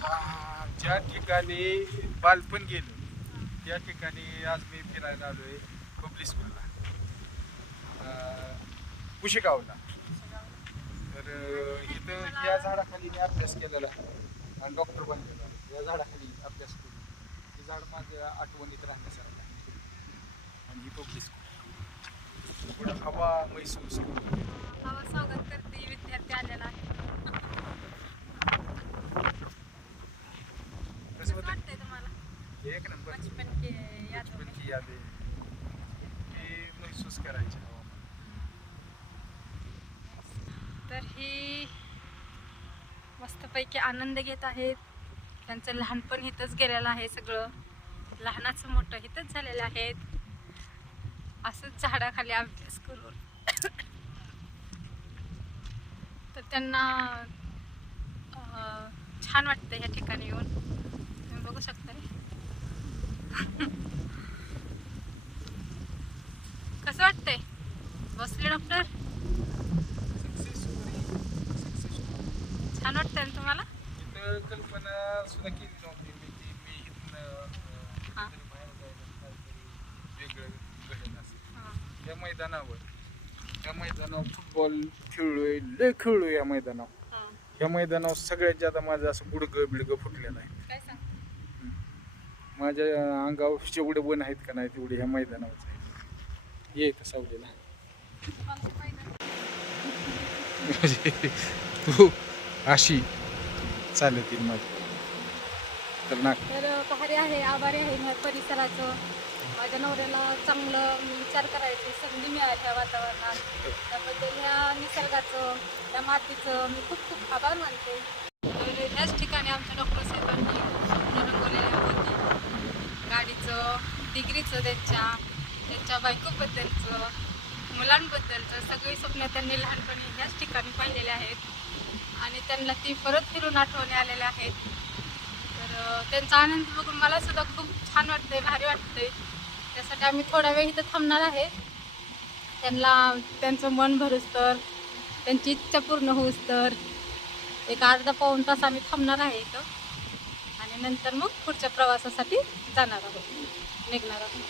ज्या ठिकाणी बालपण गेलं त्या ठिकाणी आज मी फिरायला आलोय पब्लिक स्कूलला, कुशेगावला. तर इथं या झाडाखाली मी अभ्यास केलेला आणि डॉक्टर बनलेला. या झाडाखाली अभ्यास करून हे झाड माझ्या आठवणीत राहण्यासारखं आहे. आणि ही पब्लिक स्कूल पुढं हवा महसूस हवा स्वागत करते विद्यार्थी आलेला आहे. कसं वाटतंय तुम्हाला? एक नंबर बचपन की यादों में. बचपनची यादे हे महसूस करायचे. तर ही मस्तपैकी आनंद घेत आहेत. त्यांचं लहानपण इथंच गेलेलं आहे. सगळं लहानाचं मोठं इथंच झालेलं आहे. असंच झाडाखाली अभ्यास करून तर त्यांना छान वाटतं ह्या ठिकाणी येऊन. तुम्ही बघू शकता रे. कसं वाटतंय बसले डॉक्टर? छान वाटतंय ना तुम्हाला? इथं कल्पना सुद्धा केली नव्हती मी की मी इथनं बाहेर जायला काहीतरी वेगळं घडेल असं. या मैदानावर फुटबॉल खेळलोय, लय खेळलोय या मैदानावर. या मैदानावर सगळ्यात जादा माझं असं गुडगं बिडगं फुटलेलं आहे. काय सांग? माझ्या अंगावर जेवढे वन आहेत का नाही तेवढे ह्या मैदानावरच आहे. ये इथं सावलीला. तू अशी चालत येईल माझी तर ना. तर भारी आहे, आभारी आहे मी परिसराचं. माझ्या नवऱ्याला चांगलं विचार करायची संधी मिळाली या वातावरणात. त्याबद्दल ह्या निसर्गाचं, त्या मातीचं मी खूप खूप आभार मानते. तर ह्याच ठिकाणी आमच्या डॉक्टर साहेबांनी स्वप्न रंगवलेली होती. गाडीचं, डिग्रीचं, त्यांच्या बायकोबद्दलचं, मुलांबद्दलचं सगळी स्वप्न त्यांनी लहानपणी ह्याच ठिकाणी पाहिलेले आहेत. आणि त्यांना ती परत फिरून आठवणी आलेल्या आहेत. तर त्यांचा आनंद बघून मला सुद्धा खूप छान वाटतंय, भारी वाटतंय. त्यासाठी आम्ही थोडा वेळ इथं थांबणार आहे. त्यांचं मन भरूस तर, त्यांची इच्छा पूर्ण होऊस तर एक अर्धा पाऊण तास आम्ही थांबणार आहे इथं. आणि नंतर मग पुढच्या प्रवासासाठी जाणार आहोत, निघणार आहोत.